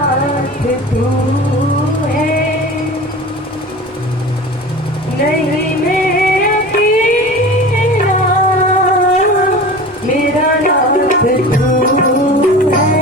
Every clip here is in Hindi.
नाथ तू है, नहीं मैं अकेला, मेरा नाथ तू है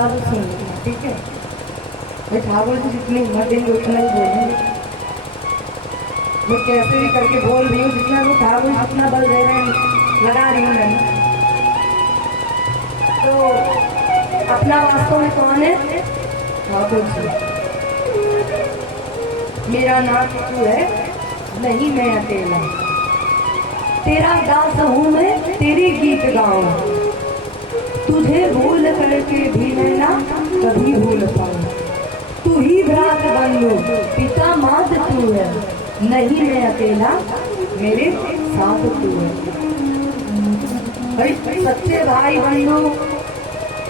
चालू सुन, ठीक है भाई। ठाकुर जी जितनी हिम्मत देंगे उतना ही बोलेंगे। मैं कैसे भी करके बोल रही हूँ, जितना वो ठाकुर जितना बल दे रहे हैं लगा रही हूँ मैंने। तो अपना वास्तव में कौन है? ठाकुर जी। मेरा नाम तू है, नहीं मैं अकेला, तेरा दास हूँ मैं, तेरे गीत गाऊं, तुझे भूल करके भी मैं ना कभी भूल पाऊं। तू ही भ्रात बंधु पिता मात तू है, नहीं मैं अकेला, मेरे साथ तू है। भाई सच्चे भाई बंधु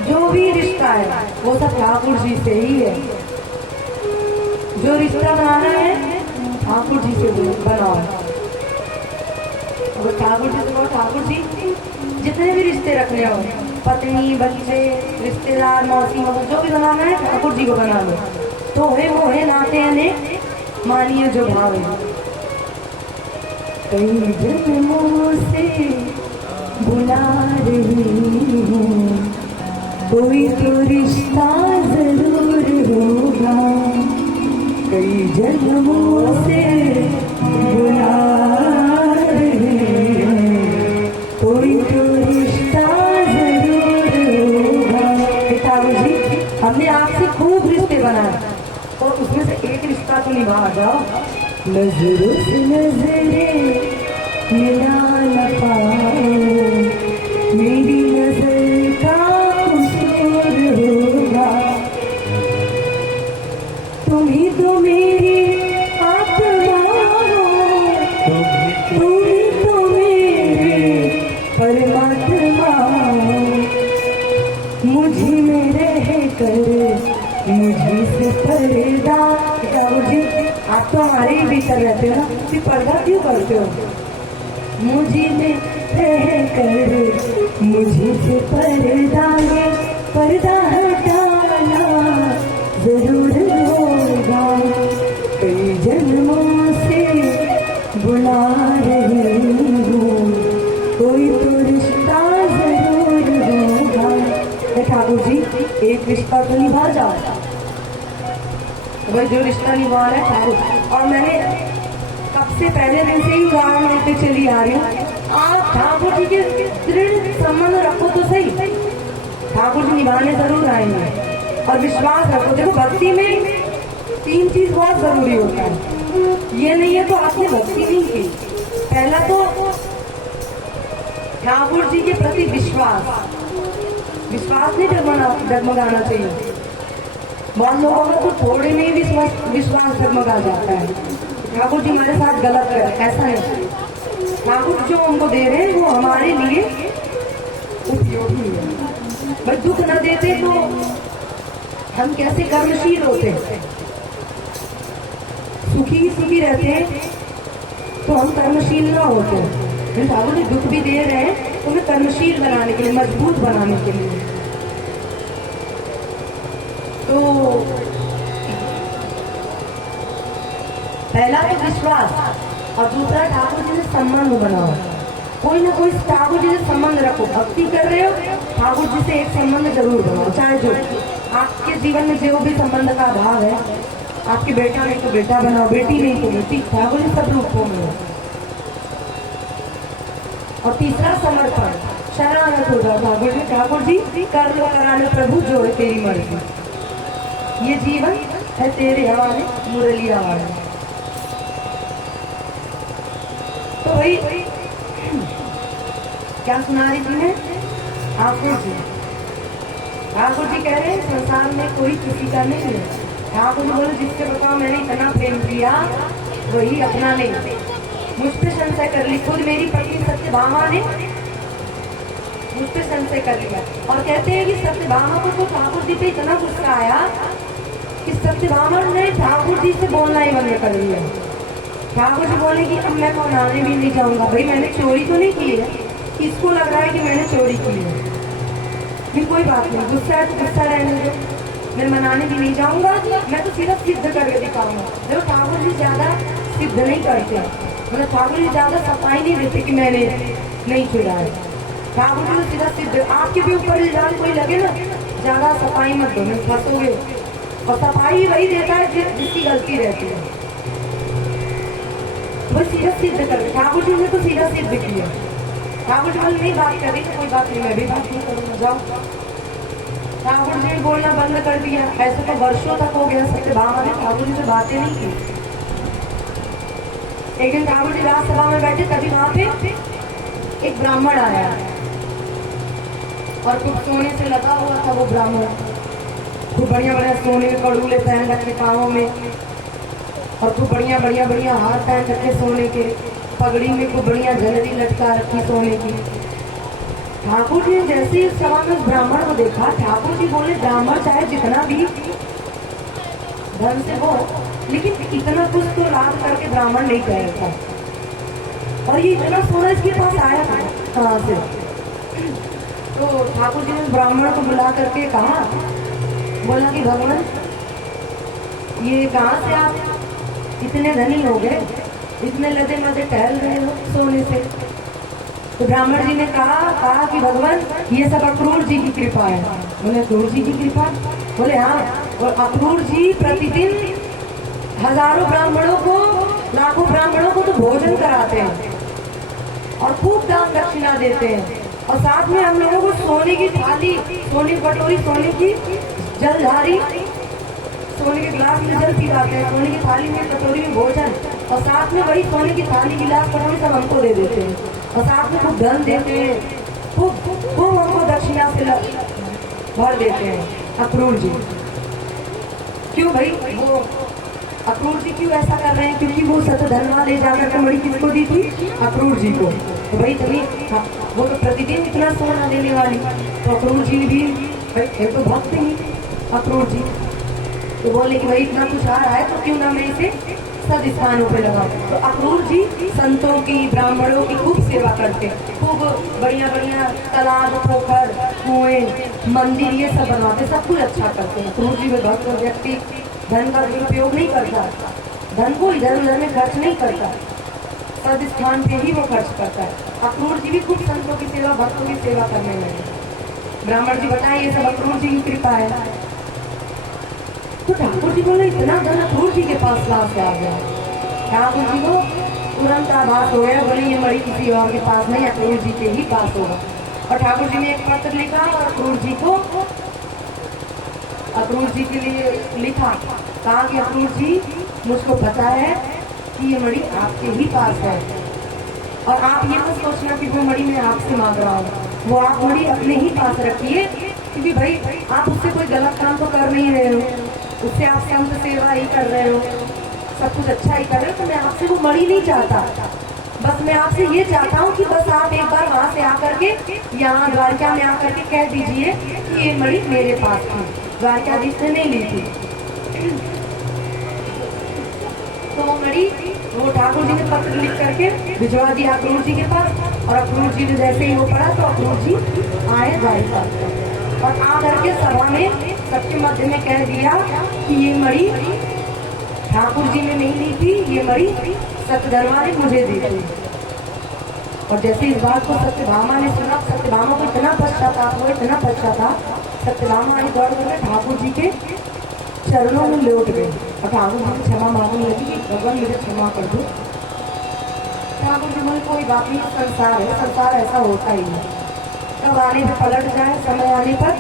जो भी रिश्ता है वो सब ठाकुर जी से ही है। जो रिश्ता बनाना है ठाकुर जी से बनाओ। अगर ठाकुर जी से कहो, ठाकुर जी जितने भी रिश्ते रखने हो, पत्नी बच्चे रिश्तेदार मौसी मौसी जो भी बनाना है ठाकुर जी को बना लो। तो हे मोहे नाते अनेक मानिए जो भाव है। कई जन्मों से बुला रही हूँ, कोई तो रिश्ता जरूर होगा। कई जन्मों से बुला रही हूँ, कोई तो रिश्ता जरूर होगा। ठाकुर जी हमने आपसे खूब रिश्ते बनाए और उसमें से एक रिश्ता तो निभा जाओ। नजरों से नजरें मिला न पाओ, मेरी नजर का कसूर होगा। तुम ही तो मेरी आत्मा हो, तुम ही तो मेरे परमात्मा हो। मुझे में रह कर मुझे से पर्दा। ठाकुर जी आप तो हमारे ही भीतर रहते हो ना, फिर पर्दा क्यों करते हो? मुझे में रह कर मुझे से पर्दा, पर्दा हटाना जरूर होगा। कई जन्मों से बुला रही हूँ, कोई तो रिश्ता जरूर होगा। ठाकुर जी एक रिश्ता तो निभा जाओ। वही जो रिश्ता निभा रहा है ठाकुर। और मैंने कब से पहले दिन से ही गाँव में चली आ रही हूँ, आप ठाकुर जी के दृढ़ संबंध रखो तो सही, ठाकुर जी निभाने जरूर आएंगे। और विश्वास रखो। देखो भक्ति में तीन चीज बहुत जरूरी होता है। ये नहीं है तो आपने भक्ति नहीं की। पहला तो ठाकुर जी के प्रति विश्वास, विश्वास नहीं डगमगाना चाहिए। बहुत लोगों का तो थोड़े में ही विश्वास डगमगा जाता है। ठाकुर जी हमारे साथ गलत है, ऐसा नहीं। ठाकुर जो हमको दे रहे हैं वो हमारे लिए उपयोगी है। भाई दुख न देते तो हम कैसे कर्मशील होते, सुखी रहते हैं तो हम कर्मशील ना होते। ठाकुर जी दुख भी दे रहे हैं तो हमें कर्मशील बनाने के लिए, मजबूत बनाने के लिए। तो पहला तो विश्वास और दूसरा ठाकुर जी से संबंध बनाओ। कोई ना कोई ठाकुर जी से संबंध रखो। भक्ति कर रहे हो ठाकुर जी से एक संबंध जरूर बनाओ। चाहे जो आपके जीवन में जो भी संबंध का अभाव है, आपके बेटा नहीं तो बेटा बनाओ, बेटी नहीं तो बेटी, ठाकुर जी सब रूपों में हो। और तीसरा समर्पण, शरणागत हो जाओ ठाकुर जी। ठाकुर जी कर लो कराने प्रभु जो है तेरी मर्जी, ये जीवन है तेरे हवाले, मुरलिया वाले। तो भाई क्या सुना रही थी मैं? ठाकुर जी, ठाकुर जी कह रहे हैं संसार में कोई किसी का नहीं है। ठाकुर जी बोले जिससे बताओ मैंने इतना प्रेम किया वही अपना नहीं। मुझ पे संशय कर ली, खुद मेरी पत्नी सत्यभामा ने मुझ पे संशय कर लिया। और कहते हैं कि सत्यभामा को तो ठाकुर जी पे इतना गुस्सा आया कि सत्यभामा ने ठाकुर जी से बोलना ही बंद कर दिया। ठाकुर जी बोले कि अब मैं मनाने भी नहीं जाऊंगा। भाई मैंने चोरी तो नहीं की है, इसको लग रहा है कि मैंने चोरी की है। भी कोई बात नहीं, गुस्सा है तो गुस्सा रहने दो, मैं मनाने भी नहीं जाऊंगा, मैं तो सिर्फ सिद्ध करके दिखाऊंगा। देखो ठाकुर जी ज्यादा सिद्ध नहीं करते, मतलब ठाकुर जी ज्यादा सफाई नहीं देते कि मैंने नहीं चुराया। ठाकुर जी तो सीधा सिद्ध। आपके भी ऊपर इल्जाम कोई लगे ना ज्यादा सफाई मत दो, नहीं फंसोगे। और सफाई वही देता है जिसकी गलती रहती है, वो सीधा सिद्ध कर। ठाकुर जी ने तो सीधा सिद्ध किया। ठाकुर जी बोले नहीं बात कर रही तो कोई बात नहीं, मैं भी बात नहीं करूँगा, जाओ। ठाकुर जी ने बोलना बंद कर दिया। ऐसे तो वर्षों तक हो गया सत्यभामा ने ठाकुर जी से बातें नहीं की। एक दिन ठाकुर जी राजसभा में बैठे, तभी वहां पे एक ब्राह्मण आया और कुछ सोने से लगा हुआ था। वो ब्राह्मण खूब बढ़िया बढ़िया सोने के कड़ूले पहन रखे पाँवों में, और खूब बढ़िया बढ़िया बढ़िया हार पहन रखे सोने के, पगड़ी में खूब बढ़िया झलरी लटका रखी सोने की। ठाकुर जी ने जैसे इस सभा में उस ब्राह्मण को देखा, ठाकुर जी बोले ब्राह्मण चाहे जितना भी धन से हो, लेकिन इतना कुछ तो लाभ करके ब्राह्मण नहीं कह रहा था। और ये इतना सोना इसके पास आया था कहाँ से? तो ठाकुर जी ने ब्राह्मण को बुला करके कहा, बोला कि भगवान ये कहाँ से आप इतने धनी हो गए, इतने लदे मदे टहल रहे हो सोने से? तो ब्राह्मण जी ने कहा कि भगवान ये सब अक्रूर जी की कृपा है। बोले अक्रूर जी की कृपा? बोले हाँ, और अक्रूर जी प्रतिदिन हजारों ब्राह्मणों को, लाखों ब्राह्मणों को तो भोजन कराते हैं और खूब दान दक्षिणा देते हैं, और साथ में हम लोगों को सोने की थाली, सोने की कटोरी, सोने की जलधारी, सोने के गिलास में जल पिलाते हैं, सोने की थाली में कटोरी में भोजन, और साथ में वही सोने की थाली गिलास कटोरी सब हमको दे देते हैं, और साथ में खूब धन देते हैं, खूब हमको दक्षिणा से भर देते हैं अक्रूर जी। क्यों भाई? वो अक्रूर जी क्यों ऐसा कर रहे हैं? क्योंकि वो सत धनवा ले जाकर के मणि किसको दी थी? अक्रूर जी को। तो भाई तभी वो तो प्रतिदिन इतना सोना देने वाली, तो अक्रूर जी भी भाई थे तो भक्त ही अक्रूर जी। तो बोले कि भाई इतना कुछ आ रहा है तो क्यों ना मैं इसे सब स्थानों पे लगाऊं। तो अक्रूर जी संतों की, ब्राह्मणों की खूब सेवा करते, खूब बढ़िया बढ़िया तालाब, पोखर, कुएं, मंदिर ये सब बनवाते, सब कुछ अच्छा करते हैं। अक्रूर जी में भक्त व्यक्ति धन का दुरुपयोग नहीं करता, धन को इधर उधर में खर्च नहीं करता, सब स्थान पे ही वो खर्च करता है। अक्रूर जी भी खूब संतों की सेवा, भक्तों की सेवा करने लगे। ब्राह्मण जी बताए ये सब अक्रूर जी की कृपा है। तो ठाकुर जी बोले इतना धन अक्रूर जी के पास कहाँ से आ गया? ठाकुर जी को तुरंत आभास हो गया, बोले ये मणि किसी और के पास नहीं, अक्रूर जी के ही पास होगा। और ठाकुर जी ने एक पत्र लिखा और अक्रूर जी को, अक्रूर जी के लिए लिखा, कहा कि अक्रूर जी मुझको पता है कि ये मणि आपके ही पास है, और आप ये मत सोचना कि वो मणि मैं आपसे मांग रहा हूँ, वो आप मणि अपने ही पास रखिए, क्योंकि भाई आप उससे कोई गलत काम तो कर नहीं रहे हो, उससे आप संत सेवा ही कर रहे हो, सब कुछ अच्छा ही कर रहे हो। तो मैं आपसे वो मणि नहीं चाहता, बस मैं आपसे ये चाहता हूँ कि बस आप एक बार वहाँ से आकर के यहाँ द्वारका में आकर के कह दीजिए कि ये मणि मेरे पास थी, द्वारकाधीश ने नहीं ली थी। तो वो मणि वो ठाकुर जी ने पत्र लिख करके भिजवा दिया अक्रूर जी के पास, और अक्रूर जी ने जैसे ही वो पढ़ा तो अक्रूर जी आए द्वारका, और आकर के सभा में सबके मध्य में कह दिया कि ये मणि ठाकुर जी ने नहीं ली थी, ये मणि सत्यधर्मा ने मुझे दी थी। और जैसे इस बात को सत्यभामा ने सुना, सत्यभामा को इतना पश्चाताप हुआ, इतना पश्चाताप, सत्यभामा आई दौड़ कर ठाकुर जी के चरणों में लौट गए और ठाकुर जी से क्षमा मांगने लगी कि भगवान मुझे क्षमा कर दो। ठाकुर जी बोले कोई बात नहीं, संसार है, संसार ऐसा होता ही है, कब आने पे पलट जाए, समय आने पर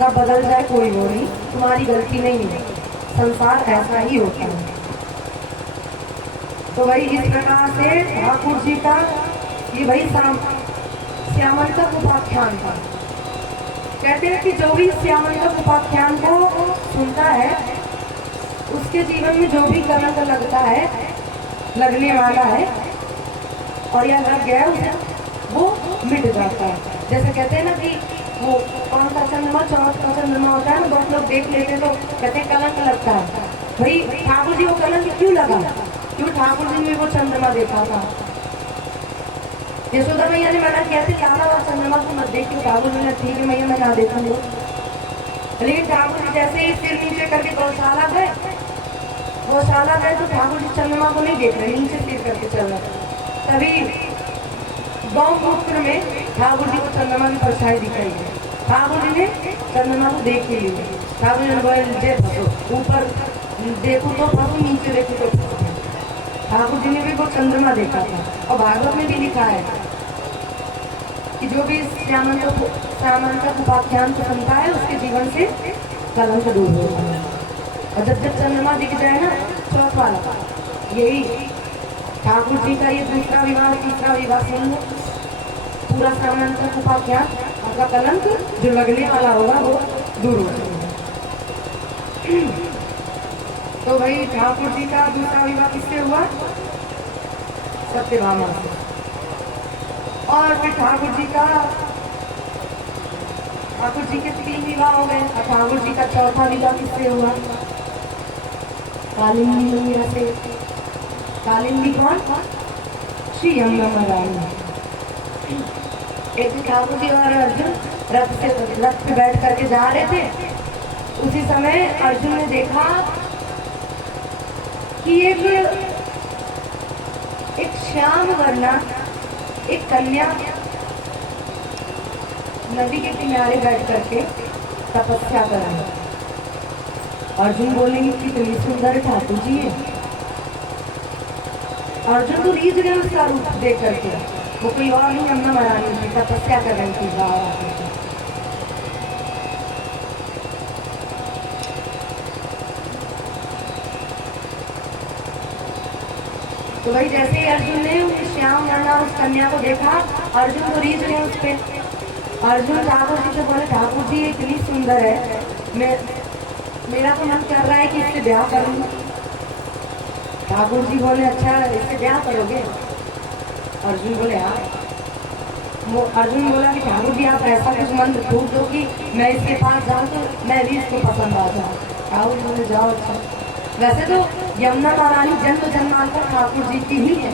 कब बदल जाए कोई वो नहीं, तुम्हारी गलती नहीं है, संसार ऐसा ही होता है। तो वही इस प्रकार से ठाकुर जी का ये वही श्यामंतक उपाख्यान था। कहते हैं कि जो भी श्यामंतक उपाख्यान को सुनता है उसके जीवन में जो भी कलंक लगता है, लगने वाला है और या लग गया उसे, वो मिट जाता है। जैसे कहते हैं ना कि वो कौन सा चंद्रमा, चौथ का चंद्रमा होता है ना, बहुत लोग देख लेते तो कहते हैं कलंक लगता है। भाई ठाकुर जी को कलंक क्यों लगा? क्यों? ठाकुर जी ने वो चंद्रमा देखा था। यशोदा मैया ने मना किया था ज्यादा और चंद्रमा को मत देखिए, ठाकुर जी ने ठीक है मैया मैं ना देखूंगी, लेकिन ठाकुर जी जैसे ही सिर नीचे करके गौशाला गए तो ठाकुर जी चंद्रमा को नहीं देख रहे, नीचे सिर करके चल रहे। तभी गौमूत्र में ठाकुर जी को चंद्रमा की परछाई दिखाई दी। ठाकुर जी ने चंद्रमा को देख के लिए ठाकुर जी ने बोले जे फंसो, ऊपर देखो तो फंसो, नीचे देखो तो फंसो। ठाकुर जी ने भी वो चंद्रमा देखा था। और भागवत में भी लिखा है कि जो भी श्यामंतक उपाख्यान को सुनता है उसके जीवन से कलंक दूर होता है। और जब जब चंद्रमा दिख जाए ना, चौथ वाला, यही ठाकुर जी का ये दूसरा विवाह तीसरा विवाह सुन लो, पूरा श्यामंतक उपाख्यान, आपका कलंक जो लगने वाला होगा वो दूर हो जाएगा। तो भाई ठाकुर जी का दूसरा विवाह किससे हुआ? सत्यभामा से। और फिर ठाकुर जी के 3 विवाह हो गए। और ठाकुर जी का चौथा विवाह किससे हुआ? कालिंदी मीरा से। कालिंदी कौन? श्री यमुना महारानी। एक ठाकुर जी और अर्जुन रथ पे बैठ करके जा रहे थे। उसी समय अर्जुन ने देखा कि एक श्याम वर्णा एक कन्या नदी के किनारे बैठ करके तपस्या कर रही है। अर्जुन बोलेंगे कितनी सुंदर ठाकुर जी है। अर्जुन तो रीझ गए उसका रूप देख करके। वो कोई और नहीं, यमुना महारानी की तपस्या कर रही थी गाँव। तो भाई जैसे ही अर्जुन ने उस श्याम वर्णा उस कन्या को देखा, अर्जुन को रीझ गए उस पे। अर्जुन ठाकुर जी से बोले ठाकुर जी इतनी सुंदर है, मेरा तो मन कर रहा है कि इससे ब्याह करूं। ठाकुर जी बोले अच्छा इससे ब्याह करोगे? अर्जुन बोले हाँ। अर्जुन बोला कि ठाकुर जी आप ऐसा कुछ मंत्र फूट दो कि मैं इसके पास जाऊँ तो मैं भी इसको पसंद आ जाऊँ। ठाकुर जी बोले जाओ। अच्छा वैसे तो यमुना महारानी जन्म जन्मांतर ठाकुर जी की ही है,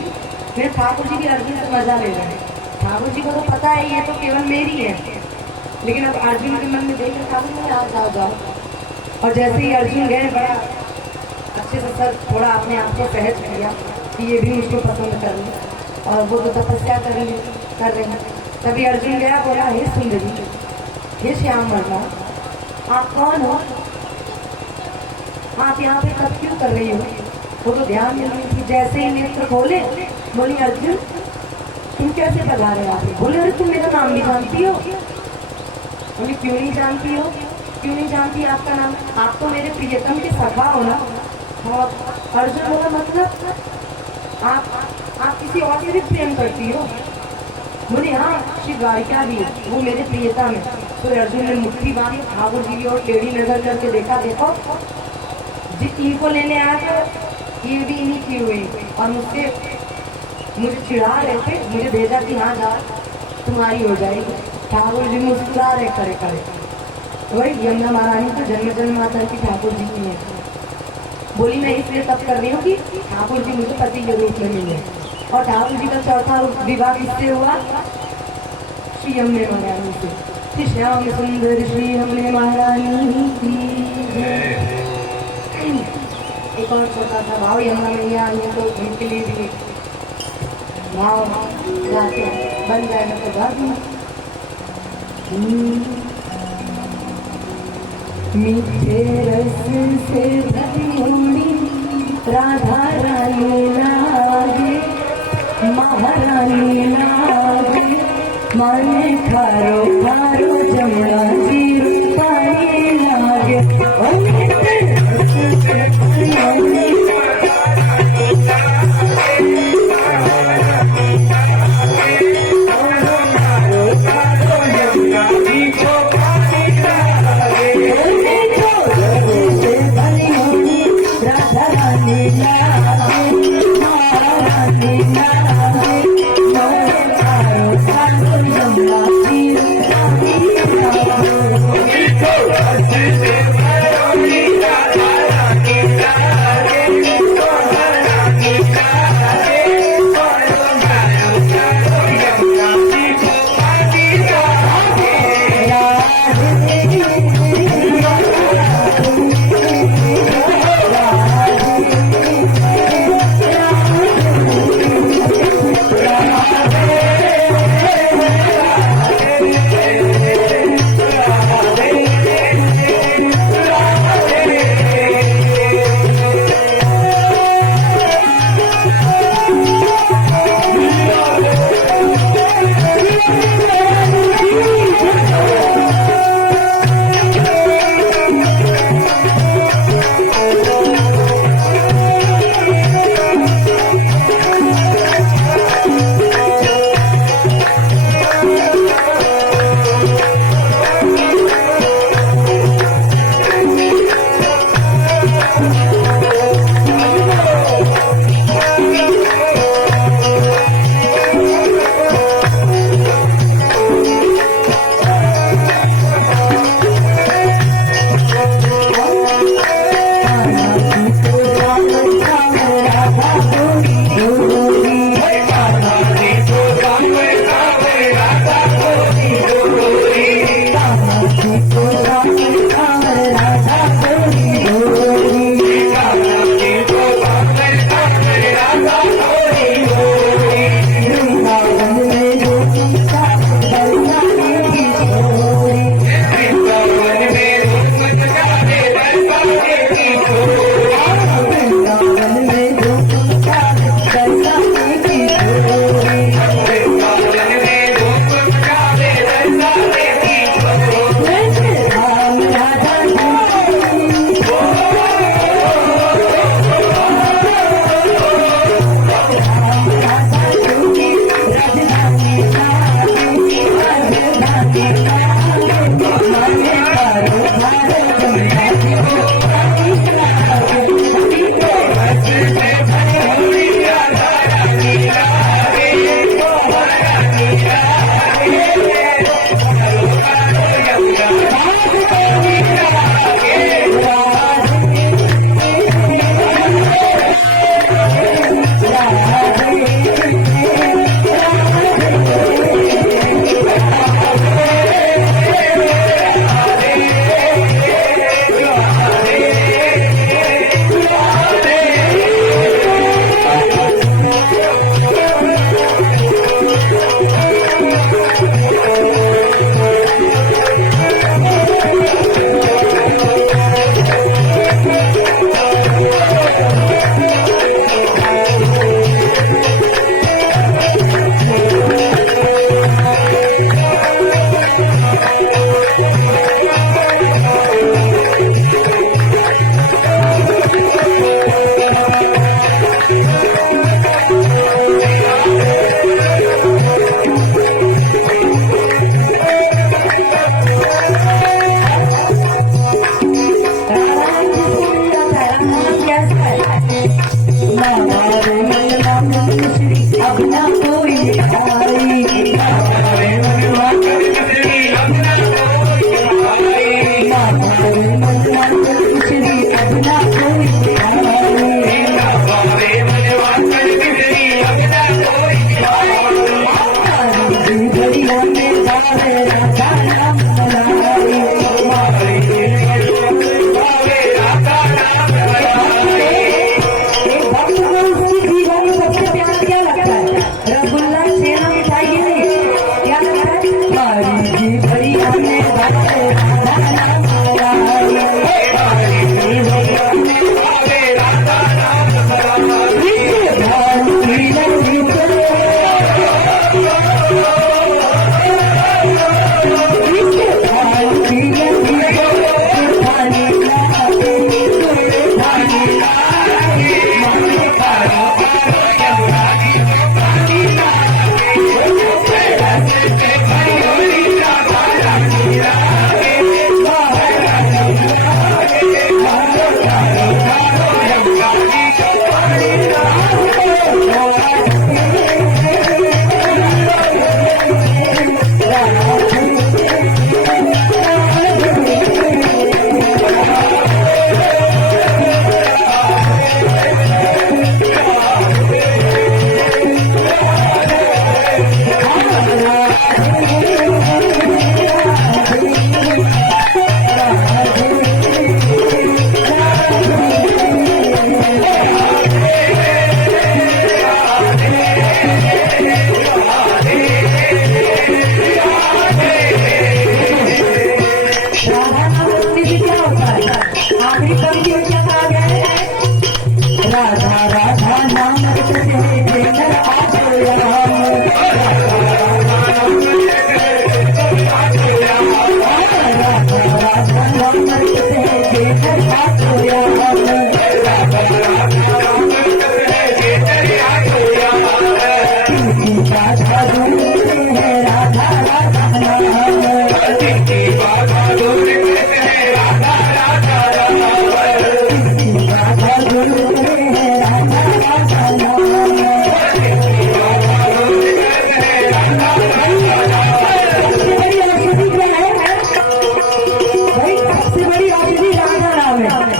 फिर ठाकुर जी भी अर्जुन से मजा ले रहे हैं। ठाकुर जी को तो पता है ये तो केवल मेरी है, लेकिन अब अर्जुन के मन में देख कर ठाकुर जी आ जाओ जाओ। और जैसे ही अर्जुन गए, बड़ा अच्छे से सर थोड़ा अपने आप को सहज किया कि ये भी मुझको पसंद कर ले, और वो तो तपस्या कर रहे हैं। तभी अर्जुन गया, बोला हे सुंदरी, हे श्याम वर्णा, आप कौन हो? आप यहाँ पे कब क्यों कर रही हो? वो तो ध्यान में नहीं थी। जैसे ही नेत्र खोले, बोली अर्जुन तुम कैसे पधारे यहाँ पे? बोले अरे तुम मेरा नाम नहीं जानती हो? बोली क्यों नहीं जानती हो? क्यों नहीं जानती आपका नाम? आप तो मेरे प्रियतम के सखा हो ना। और अर्जुन बोला मतलब आप किसी और से भी प्रेम करती हो? बोले हाँ, श्री द्वारिका भी वो मेरे प्रियतम है। तो अर्जुन ने मुट्ठी बांधी, ठाकुर जी की ओर टेढ़ी नजर करके देखा, देखो इनको लेने आया था ये भी इन्हीं की हुई, और मुझे चिढ़ा रहे थे, मुझे भेजा कि हाँ जा तुम्हारी हो जाएगी। ठाकुर जी मुस्कुरा रहे खड़े खड़े। वही यमुना महारानी तो जन्म जन्मांतर की ठाकुर जी की है। बोली मैं इसलिए तब कर रही हूँ कि ठाकुर जी मुझे पति के रूप में मिले। और ठाकुर जी का चौथा विवाह किससे हुआ? श्री यमुना महारानी से। श्री श्याम सुंदर श्री यमुना महारानी की। एक और छोटा सा भाव, यमुना मैया आई है तो उनके लिए भी भाव गाते बन जाएगा तो गा दूँ। मीठे रस से भरी राधा रानी लागे, महारानी लागे, माने खारो खारो जमुना जी पानी लागे। Thank you.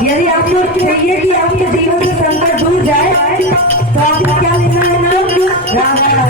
यदि आपको चाहिए कि आपके जीवन से संकट दूर जाए तो आपको क्या लेना है नाम? राधा।